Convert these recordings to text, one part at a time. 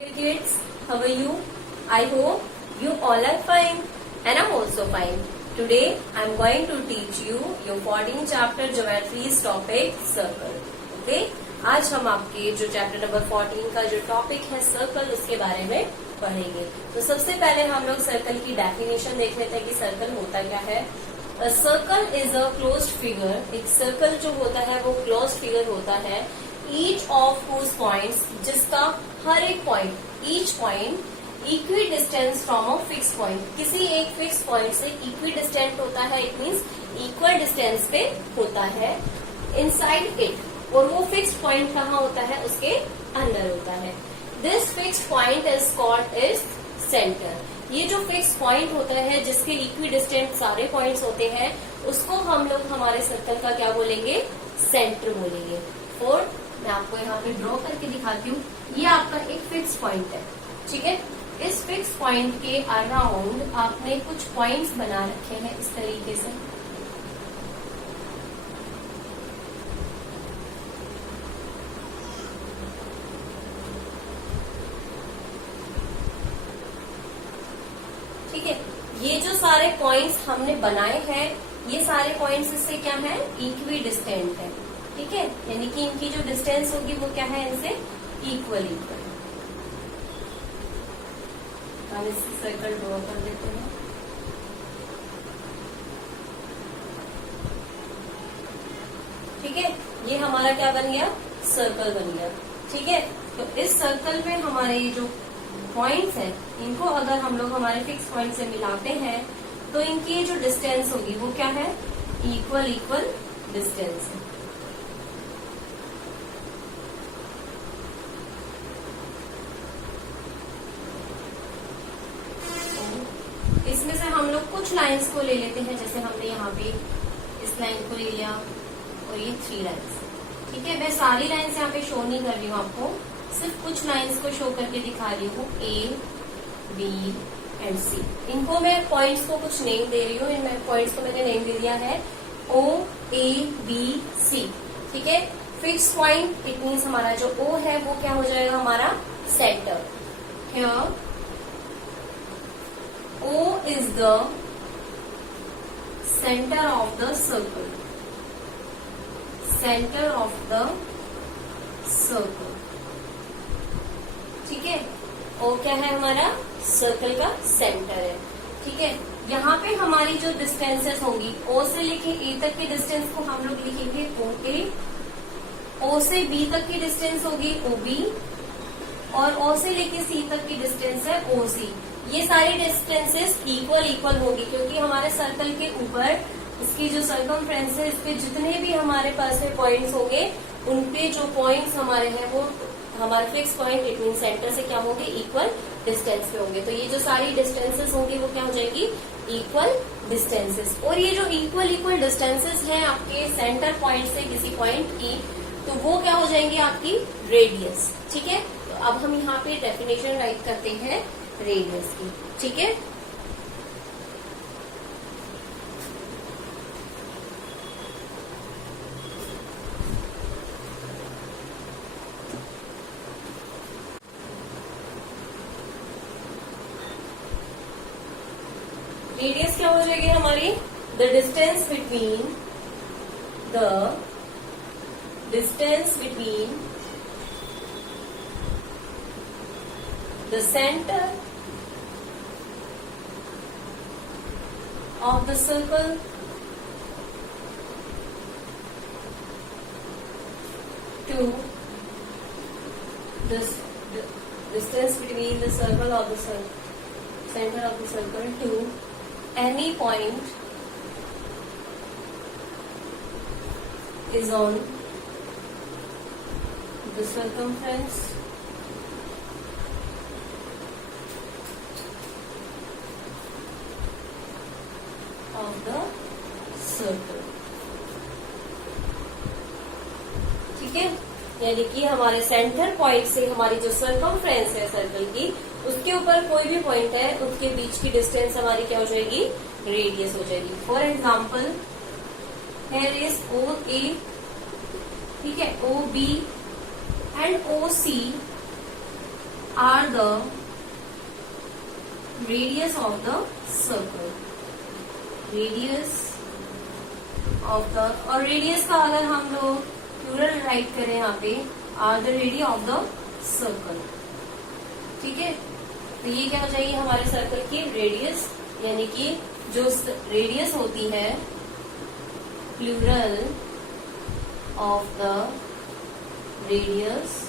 Hey kids, how are you? I hope you all are fine and I'm also fine. Today I'm going to teach you your 14th chapter geometry's topic circle. Okay? आज हम आपके जो chapter number 14 का जो topic है circle उसके बारे में पढ़ेंगे। तो सबसे पहले हम लोग सर्कल की डेफिनेशन देख लेते हैं कि सर्कल होता क्या है। Circle is a closed figure. एक सर्कल जो होता है वो क्लोज्ड फिगर होता है। ईच ऑफ हुज पॉइंट्स, जिसका हर एक point, each point equi distance from a fix point, किसी एक फिक्स पॉइंट से इक्वी डिस्टेंट होता है। इट मीन्स इक्वल डिस्टेंस पे होता है इनसाइड इट, और वो फिक्स पॉइंट कहाँ होता है, उसके अंदर होता है। This fix point is called is centre. ये जो फिक्स पॉइंट होता है जिसके इक्वी डिस्टेंट सारे पॉइंट्स होते हैं, उसको हम लोग हमारे सर्कल का क्या बोलेंगे, सेंटर बोलेंगे। और मैं आपको यहाँ पे ड्रॉ करके दिखाती हूँ। ये आपका एक फिक्स पॉइंट है, ठीक है। इस फिक्स पॉइंट के अराउंड आपने कुछ पॉइंट्स बना रखे हैं इस तरीके से। ठीक है, ये जो सारे पॉइंट्स हमने बनाए हैं, ये सारे पॉइंट्स इससे क्या है, इक्वी डिस्टेंट है। ठीक है, यानी कि इनकी जो डिस्टेंस होगी वो क्या है, इनसे इक्वल हम इसकी सर्कल ड्रॉ कर देते हैं। ठीक है, ये हमारा क्या बन गया, सर्कल बन गया। ठीक है, तो इस सर्कल में हमारे जो पॉइंट्स हैं, इनको अगर हम लोग हमारे फिक्स पॉइंट से मिलाते हैं तो इनकी जो डिस्टेंस होगी वो क्या है, इक्वल डिस्टेंस है। इसमें से हम लोग कुछ लाइंस को ले लेते हैं, जैसे हमने यहाँ पे इस लाइन को ले लिया और ये 3 लाइंस। ठीक है, मैं सारी लाइंस यहाँ पे शो नहीं कर रही हूँ आपको, सिर्फ कुछ लाइंस को शो करके दिखा रही हूँ, ए बी एंड सी। इनको मैं पॉइंट्स को कुछ नेम दे रही हूँ। इन पॉइंट्स को मैंने नेम दे दिया है ओ ए बी सी। ठीक है, फिक्स पॉइंट इट मीन्स हमारा जो ओ है वो क्या हो जाएगा, हमारा centre. Here O is the center of the circle. Center of the circle. ठीक है, O क्या है, हमारा सर्कल का सेंटर है। ठीक है, यहाँ पे हमारी जो डिस्टेंसेस होंगी, O से लेके A तक की डिस्टेंस को हम लोग लिखेंगे OA, O से B तक की डिस्टेंस होगी OB, और O से लेके C तक की डिस्टेंस है OC। ये सारी डिस्टेंसेस इक्वल होगी, क्योंकि हमारे सर्कल के ऊपर इसकी जो सर्कमफ्रेंस है, इस पे जितने भी हमारे पास में पॉइंट्स होंगे, उनपे जो पॉइंट्स हमारे हैं वो हमारे fix point it mean centre से क्या होंगे, इक्वल डिस्टेंस पे होंगे। तो ये जो सारी डिस्टेंसेस होंगी वो क्या हो जाएगी, इक्वल डिस्टेंसेस। और ये जो इक्वल डिस्टेंसेस हैं आपके सेंटर पॉइंट से किसी पॉइंट की, तो वो क्या हो जाएंगी, आपकी रेडियस। ठीक है, तो अब हम यहाँ पे डेफिनेशन राइट करते हैं रेडियस की। ठीक है, रेडियस क्या हो जाएगी हमारी, the distance between the center of the circle to the distance between the circle of the center of the circle to any point is on the circumference of the circle। ठीक है, यानी कि हमारे centre point से हमारी जो circumference है circle की, उसके ऊपर कोई भी पॉइंट है, उसके बीच की डिस्टेंस हमारी क्या हो जाएगी, रेडियस हो जाएगी। For example, here is OA, ठीक है, OB and OC are the radius of the circle. Radius of the, और रेडियस का अगर हम लोग प्लूरल राइट करें यहाँ पे, are the radius of the circle. ठीक है, तो ये क्या हो जाएगी हमारे सर्कल की रेडियस, यानी कि जो रेडियस होती है plural of the radius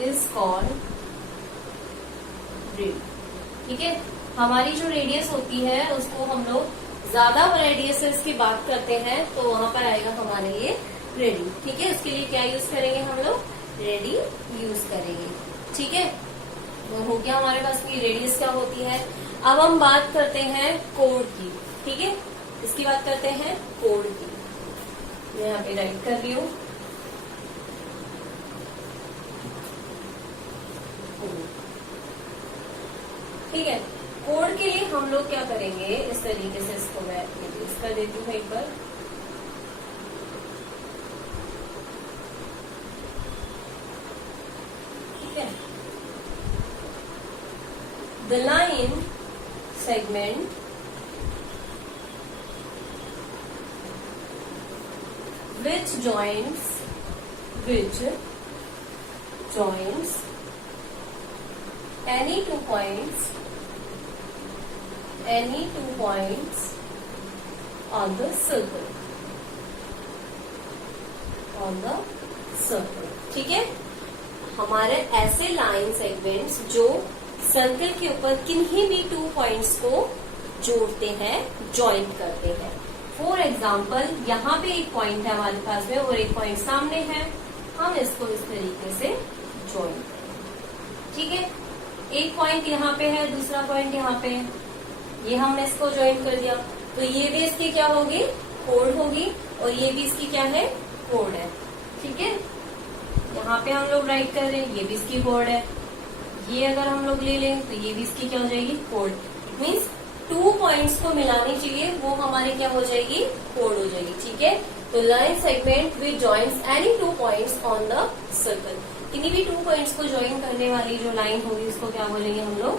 is called radii. ठीक है, हमारी जो रेडियस होती है उसको हम लोग ज्यादा रेडियसेस की बात करते हैं तो वहां पर आएगा हमारे ये रेडी। ठीक है, इसके लिए क्या यूज करेंगे हम लोग, रेडी यूज करेंगे। ठीक है, वो हो गया हमारे पास की रेडियस क्या होती है। अब हम बात करते हैं कोड की। ठीक है, इसकी बात करते हैं कोड की। मैं यहाँ पे राइट कर रही हूँ ठीक है, कोड के लिए हम लोग क्या करेंगे, इस तरीके से इसको मैं यूज कर देती हूँ एक बार। ठीक है, the line segment which joins any 2 points on the circle, ठीक है, हमारे ऐसे लाइन सेगमेंट्स जो सर्कल के ऊपर किन्हीं भी 2 पॉइंट्स को जोड़ते हैं, ज्वाइंट करते हैं। फॉर एग्जाम्पल, यहाँ पे एक पॉइंट है हमारे पास में और एक पॉइंट सामने है, हम इसको इस तरीके से ज्वाइंट करें। ठीक है, एक पॉइंट यहाँ पे है, दूसरा पॉइंट यहाँ पे है, ये हमने इसको ज्वाइन कर दिया, तो ये भी इसकी क्या होगी, कोड होगी, और ये भी इसकी क्या है, कोड है। ठीक है, यहाँ पे हम लोग राइट कर रहे हैं, ये भी इसकी कोड है। ये अगर हम लोग ले लें तो ये भी इसकी क्या हो जाएगी, कोड। मीन्स 2 पॉइंट्स को मिलानी चाहिए, वो हमारे क्या हो जाएगी, कोड हो जाएगी। ठीक है, तो line segment which joins any 2 points on the circle, किन्हीं भी 2 पॉइंट्स को ज्वाइन करने वाली जो लाइन होगी उसको क्या बोलेंगे हम लोग,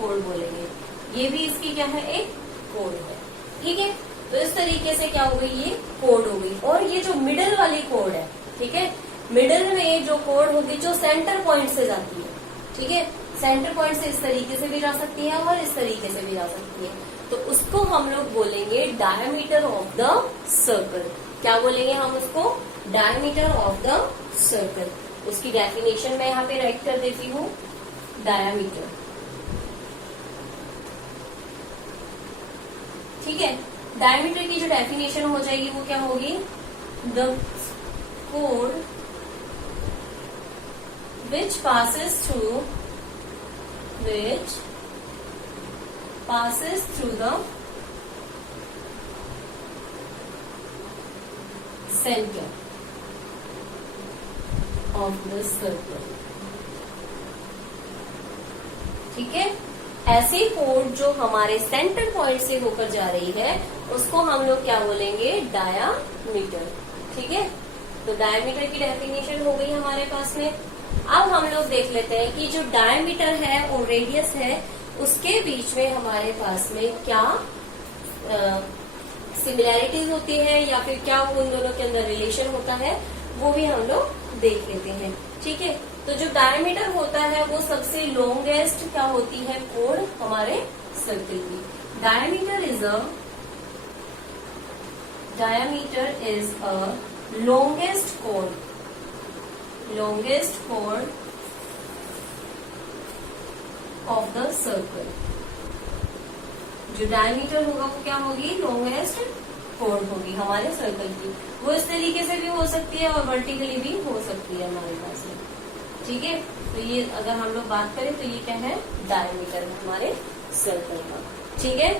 कोड बोलेंगे। ये भी इसकी क्या है, एक कोड है। ठीक है, तो इस तरीके से क्या हो गई, ये कोड हो गई। और ये जो मिडल वाली कोड है, ठीक है, मिडल में जो कोड होगी जो सेंटर पॉइंट से जाती है। ठीक है, सेंटर पॉइंट से इस तरीके से भी जा सकती है और इस तरीके से भी जा सकती है, तो उसको हम लोग बोलेंगे डायमीटर ऑफ द सर्कल। क्या बोलेंगे हम उसको, डायमीटर ऑफ द सर्कल। उसकी डेफिनेशन मैं यहाँ पे राइट कर देती हूँ, डायमीटर। ठीक है, डायमीटर की जो डेफिनेशन हो जाएगी वो क्या होगी, the code which passes through the center of the circle। ठीक है, ऐसी कोड जो हमारे सेंटर पॉइंट से होकर जा रही है उसको हम लोग क्या बोलेंगे, डायामीटर। ठीक है, तो डायामीटर की डेफिनेशन हो गई हमारे पास में। अब हम लोग देख लेते हैं कि जो डायमीटर है और रेडियस है उसके बीच में हमारे पास में क्या सिमिलैरिटीज होती है या फिर क्या वो उन दोनों के अंदर रिलेशन होता है, वो भी हम लोग देख लेते हैं। ठीक है, तो जो डायमीटर होता है वो सबसे लॉन्गेस्ट क्या होती है, कोड हमारे सर्कल की। Diameter is a longest chord of the circle। जो डायमीटर होगा वो क्या होगी, लॉन्गेस्ट कोड होगी हमारे सर्कल की। वो इस तरीके से भी हो सकती है और वर्टिकली भी हो सकती है हमारे पास में। ठीक है, तो ये अगर हम लोग बात करें तो ये क्या है, डायमीटर हमारे सर्कल का। ठीक है,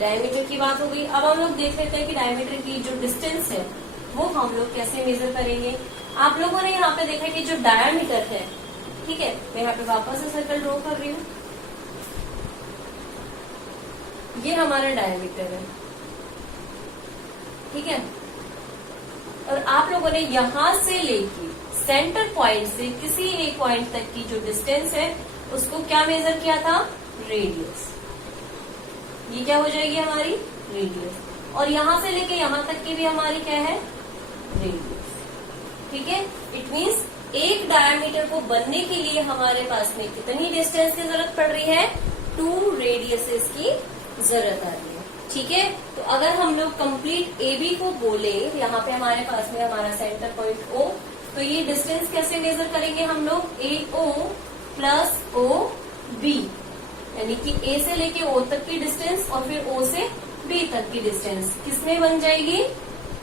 डायमीटर की बात हो गई। अब हम लोग देख लेते हैं कि डायमीटर की जो डिस्टेंस है वो हम लोग कैसे मेजर करेंगे। आप लोगों ने यहाँ पे देखा कि जो डायमीटर है, ठीक है, मैं यहाँ पे वापस से सर्कल ड्रॉ कर रही हूँ, ये हमारा डायमीटर है। ठीक है, और आप लोगों ने यहां से लेके सेंटर पॉइंट से किसी एक पॉइंट तक की जो डिस्टेंस है उसको क्या मेजर किया था, रेडियस। ये क्या हो जाएगी हमारी रेडियस, और यहां से लेके यहां तक की भी हमारी क्या है, रेडियस। ठीक है, इट मीन्स एक डायमीटर को बनने के लिए हमारे पास में कितनी डिस्टेंस की जरूरत पड़ रही है, 2 रेडियसेस की जरूरत आ रही है। ठीक है, तो अगर हम लोग कंप्लीट AB को बोले, यहाँ पे हमारे पास में हमारा सेंटर पॉइंट O, तो ये डिस्टेंस कैसे मेजर करेंगे हम लोग, AO प्लस OB, यानी कि A से लेके O तक की डिस्टेंस और फिर O से B तक की डिस्टेंस किसमें बन जाएगी,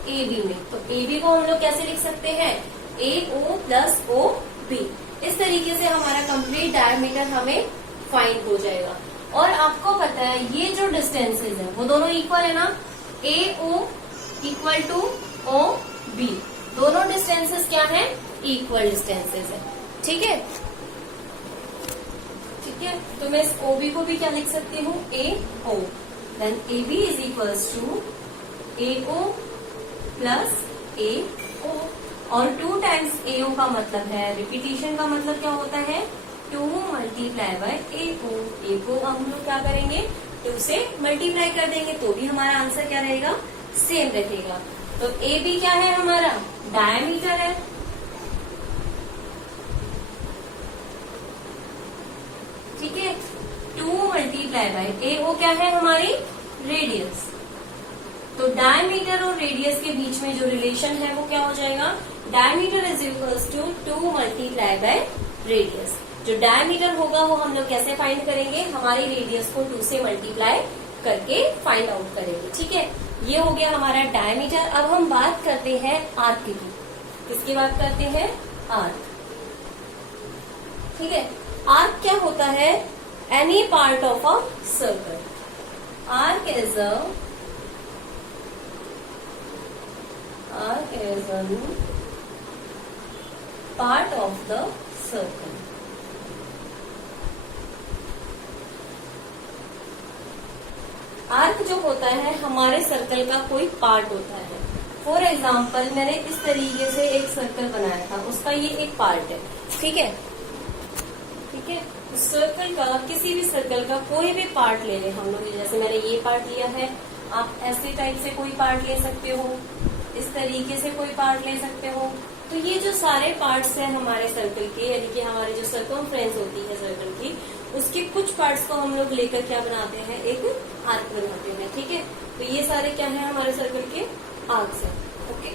AB में। तो AB को हम लोग कैसे लिख सकते हैं, AO प्लस OB। इस तरीके से हमारा कंप्लीट डायमीटर हमें फाइंड हो जाएगा। और आपको पता है ये जो डिस्टेंसेज है वो दोनों इक्वल है ना, AO इक्वल टू OB, दोनों डिस्टेंसेस क्या है, इक्वल डिस्टेंसेस है। ठीक है, ठीक है, तो मैं इस OB को भी क्या लिख सकती हूँ, AO, then AB is equals to AO plus AO, और 2 टाइम्स AO का मतलब है, रिपीटिशन का मतलब क्या होता है, 2 मल्टीप्लाई बाय AO। A को हम लोग क्या करेंगे, 2 से मल्टीप्लाई कर देंगे तो भी हमारा आंसर क्या रहेगा, सेम रहेगा। तो AB क्या है हमारा, डायमीटर है। ठीक है, 2 मल्टीप्लाई बाय AO क्या है हमारी, रेडियस। तो डायमीटर और रेडियस के बीच में जो रिलेशन है वो क्या हो जाएगा, diameter is equals to 2 multiply by radius. जो डायमीटर होगा वो हम लोग कैसे फाइंड करेंगे, हमारी रेडियस को 2 से मल्टीप्लाई करके फाइंड आउट करेंगे। ठीक है, ये हो गया हमारा डायमीटर। अब हम बात करते हैं आर्क की। किसकी बात करते हैं, आर्क। ठीक है, आर्क क्या होता है, any part of a circle. Arc is a part of the circle. Arc जो होता है हमारे सर्कल का कोई पार्ट होता है। फॉर एग्जाम्पल मैंने इस तरीके से एक सर्कल बनाया था, उसका ये एक पार्ट है। ठीक है, ठीक है, सर्कल का, किसी भी सर्कल का कोई भी पार्ट ले लें हम लोग, जैसे मैंने ये पार्ट लिया है, आप ऐसे टाइप से कोई पार्ट ले सकते हो, इस तरीके से कोई पार्ट ले सकते हो। तो ये जो सारे पार्ट्स हैं हमारे सर्कल के, यानी कि हमारी जो सर्कमफ्रेंस होती है सर्कल की, उसके कुछ पार्ट्स को हम लोग लेकर क्या बनाते हैं, एक आर्क बनाते हैं। ठीक है, तो ये सारे क्या है हमारे सर्कल के आर्क्स हैं। ओके,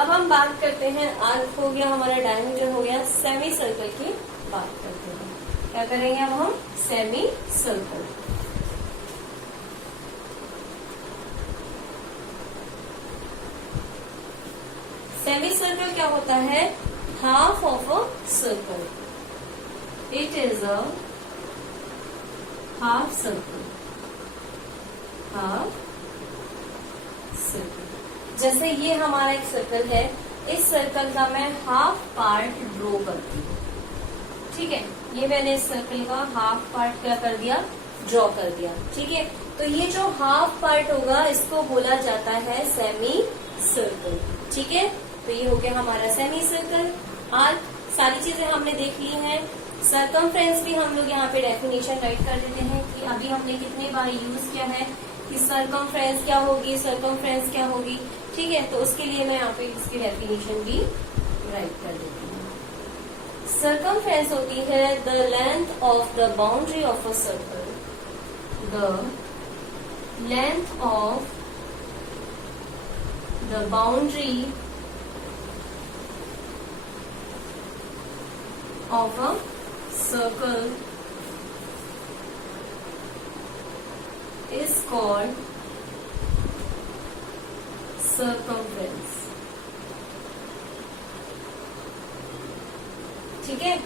अब हम बात करते हैं, आर्क हो गया हमारा, डायमीटर हो गया, सेमी सर्कल की बात करते हैं। क्या करेंगे अब हम, सेमी सर्कल। सेमी सर्कल क्या होता है, half of a circle. It is a half circle, half circle. जैसे ये हमारा एक सर्कल है, इस सर्कल का मैं हाफ पार्ट ड्रॉ करती हूँ। ठीक है, ये मैंने इस सर्कल का हाफ पार्ट क्या कर दिया, ड्रॉ कर दिया। ठीक है, तो ये जो हाफ पार्ट होगा इसको बोला जाता है सेमी सर्कल। ठीक है, तो ये हो गया हमारा सेमी सर्कल। आर्क, सारी चीजें हमने देख ली हैं। सर्कमफ्रेंस भी हम लोग यहाँ पे डेफिनेशन राइट कर देते हैं कि अभी हमने कितने बार यूज किया है कि सर्कमफ्रेंस क्या होगी, सर्कमफ्रेंस क्या होगी। ठीक है, तो उसके लिए मैं यहाँ पे इसकी डेफिनेशन भी राइट कर देती हूँ। सर्कमफ्रेंस होती है the length of the boundary of a circle, the length of the boundary of a circle is called circumference. ठीक है,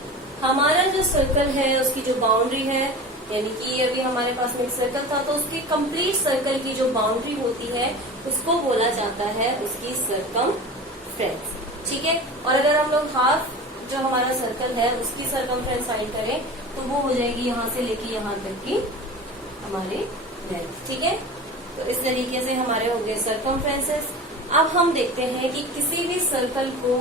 हमारा जो सर्कल है उसकी जो बाउंड्री है, यानी कि अभी हमारे पास में एक सर्कल था तो उसकी कंप्लीट सर्कल की जो बाउंड्री होती है उसको बोला जाता है उसकी सर्कमफ्रेंस। ठीक है, और अगर हम लोग हाफ जो हमारा सर्कल है उसकी सर्कमफ्रेंस फाइंड करें तो वो हो जाएगी यहाँ से लेके यहाँ तक की हमारी लेंथ। ठीक है, तो इस तरीके से हमारे हो गए सर्कमफ्रेंसेस। अब हम देखते हैं कि किसी भी सर्कल को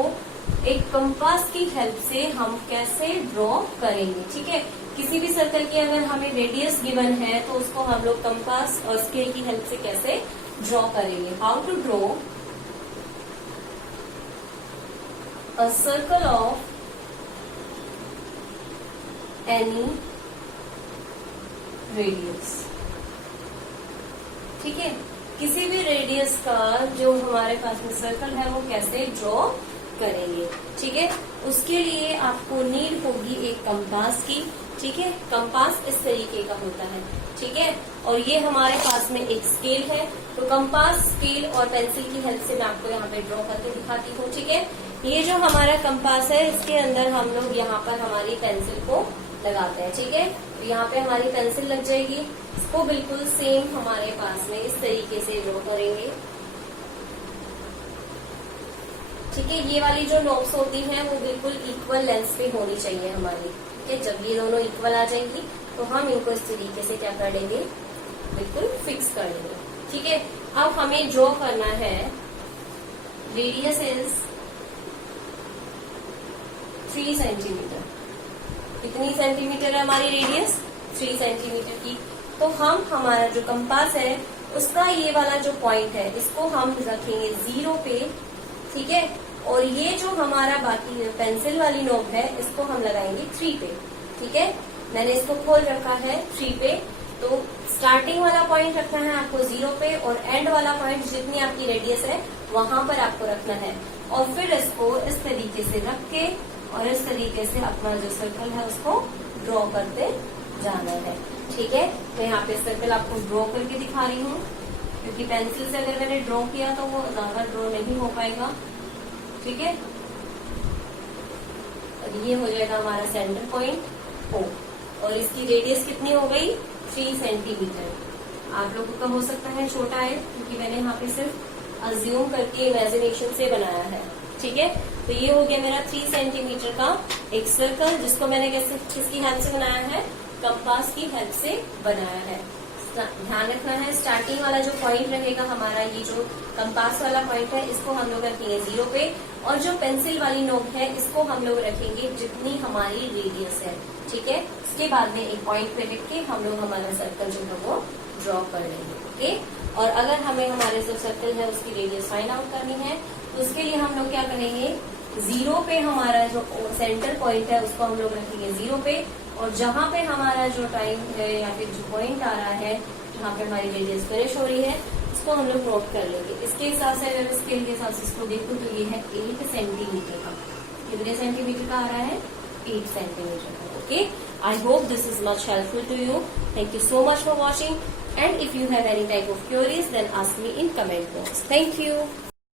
एक कंपास की हेल्प से हम कैसे ड्रॉ करेंगे। ठीक है, किसी भी सर्कल की अगर हमें रेडियस गिवन है तो उसको हम लोग कंपास और स्केल की हेल्प से कैसे ड्रॉ करेंगे। How to draw a circle of any radius. ठीक है, किसी भी रेडियस का जो हमारे पास में सर्कल है वो कैसे ड्रॉ करेंगे। ठीक है, उसके लिए आपको नीड होगी एक कंपास की। ठीक है, कंपास इस तरीके का होता है। ठीक है, और ये हमारे पास में एक स्केल है, तो कंपास, स्केल और पेंसिल की हेल्प से मैं आपको यहाँ पे ड्रॉ करके दिखाती हूँ। ठीक है, ये जो हमारा कंपास है इसके अंदर हम लोग यहाँ पर हमारी पेंसिल को लगाते हैं। ठीक है, तो यहाँ पे हमारी पेंसिल लग जाएगी, इसको बिल्कुल सेम हमारे पास में इस तरीके से ड्रॉ करेंगे। ठीक है, ये वाली जो नोब्स होती हैं वो बिल्कुल इक्वल लेंथ पे होनी चाहिए हमारी। ठीक है, जब ये दोनों इक्वल आ जाएंगी तो हम इनको इस तरीके से क्या कर देंगे, बिल्कुल फिक्स कर देंगे। ठीक है, अब हमें ड्रॉ करना है, रेडियस इज 3 सेंटीमीटर। कितनी सेंटीमीटर है हमारी रेडियस, 3 सेंटीमीटर की। तो हम हमारा जो कंपास है उसका ये वाला जो पॉइंट है इसको हम रखेंगे 0 पे। ठीक है, और ये जो हमारा बाकी पेंसिल वाली नोब है इसको हम लगाएंगे 3 पे। ठीक है, मैंने इसको खोल रखा है 3 पे। तो स्टार्टिंग वाला पॉइंट रखना है आपको 0 पे और एंड वाला पॉइंट जितनी आपकी रेडियस है वहां पर आपको रखना है। और फिर इसको इस तरीके से रख के और इस तरीके से अपना जो सर्कल है उसको ड्रॉ करते जाना है। ठीक है, मैं यहाँ पे सर्कल आपको ड्रॉ करके दिखा रही हूँ, क्योंकि पेंसिल से अगर मैंने ड्रॉ किया तो वो ज्यादा ड्रॉ नहीं हो पाएगा। ठीक है, और ये हो जाएगा हमारा सेंटर पॉइंट O, और इसकी रेडियस कितनी हो गई, 3 सेंटीमीटर। आप लोगों का हो सकता है छोटा है, क्योंकि मैंने यहाँ पे सिर्फ अज्यूम करके इमेजिनेशन से बनाया है। ठीक है, तो ये हो गया मेरा 3 सेंटीमीटर का एक सर्कल, जिसको मैंने किसकी हेल्प से बनाया है, कंपास की हेल्प से बनाया है। ध्यान रखना है, स्टार्टिंग वाला जो पॉइंट रहेगा हमारा, ये जो कंपास वाला पॉइंट है इसको हम लोग रखेंगे 0 पे, और जो पेंसिल वाली नोक है इसको हम लोग रखेंगे जितनी हमारी रेडियस है। ठीक है, उसके बाद में एक पॉइंट पे रख के हम लोग हमारा सर्कल जो है वो ड्रॉ कर लेंगे। ओके, और अगर हमें हमारे जो सर्कल है उसकी रेडियस फाइंड आउट करनी है तो उसके लिए हम लोग क्या करेंगे, 0 पे हमारा जो सेंटर पॉइंट है उसको हम लोग रखेंगे 0 पे, और जहां पे हमारा जो टाइम है या फिर जो पॉइंट आ रहा है जहाँ पे हमारी रेडियस फिनिश हो रही है उसको हम लोग नोट कर लेंगे। इसके हिसाब से अगर स्केल के हिसाब से इसको देखो तो ये है 8 सेंटीमीटर का। कितने सेंटीमीटर का आ रहा है, 8 सेंटीमीटर का। Okay, I hope this is much helpful to you. Thank you so much for watching, and if you have any type of queries then ask me in comment box. Thank you.